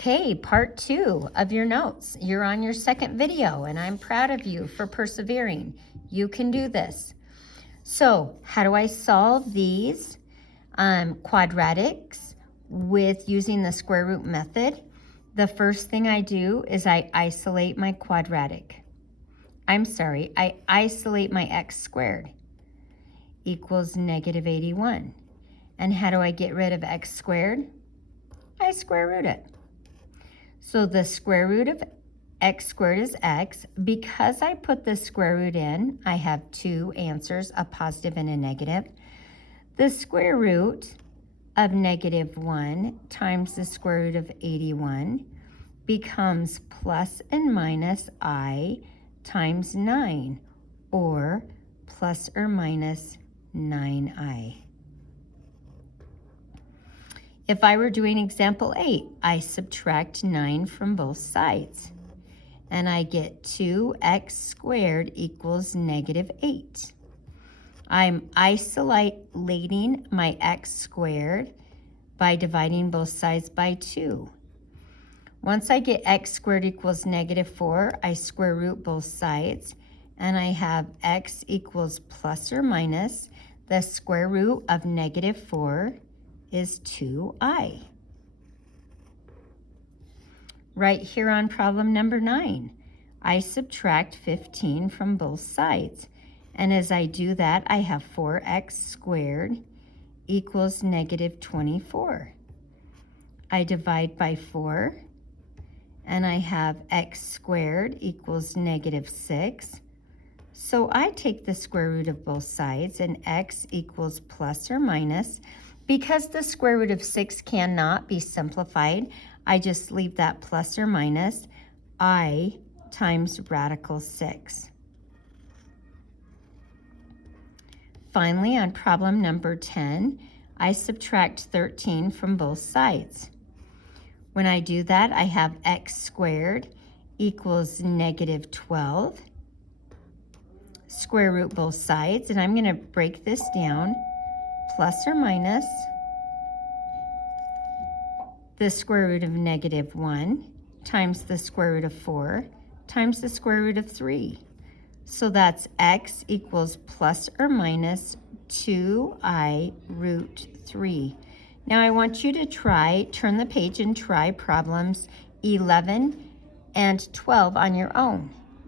Okay, part 2 of your notes. You're on your second video, and I'm proud of you for persevering. You can do this. So, how do I solve these quadratics with using the square root method? The first thing I do is I isolate my quadratic. I isolate my x squared equals negative 81. And how do I get rid of x squared? I square root it. So the square root of x squared is x. Because I put the square root in, I have two answers, a positive and a negative. The square root of negative 1 times the square root of 81 becomes plus and minus I times 9, or plus or minus 9i. If I were doing example 8, I subtract 9 from both sides, and I get 2x squared equals negative 8. I'm isolating my x squared by dividing both sides by 2. Once I get x squared equals negative 4, I square root both sides, and I have x equals plus or minus the square root of negative 4 is 2i. Right here on problem number 9, I subtract 15 from both sides. And as I do that, I have 4x squared equals negative 24. I divide by 4, and I have x squared equals negative 6. So I take the square root of both sides, and x equals plus or minus. Because the square root of 6 cannot be simplified, I just leave that plus or minus I times radical 6. Finally, on problem number 10, I subtract 13 from both sides. When I do that, I have x squared equals negative 12. Square root both sides, and I'm going to break this down. Plus or minus the square root of negative 1 times the square root of 4 times the square root of 3. So that's x equals plus or minus 2i root 3. Now I want you to turn the page and try problems 11 and 12 on your own.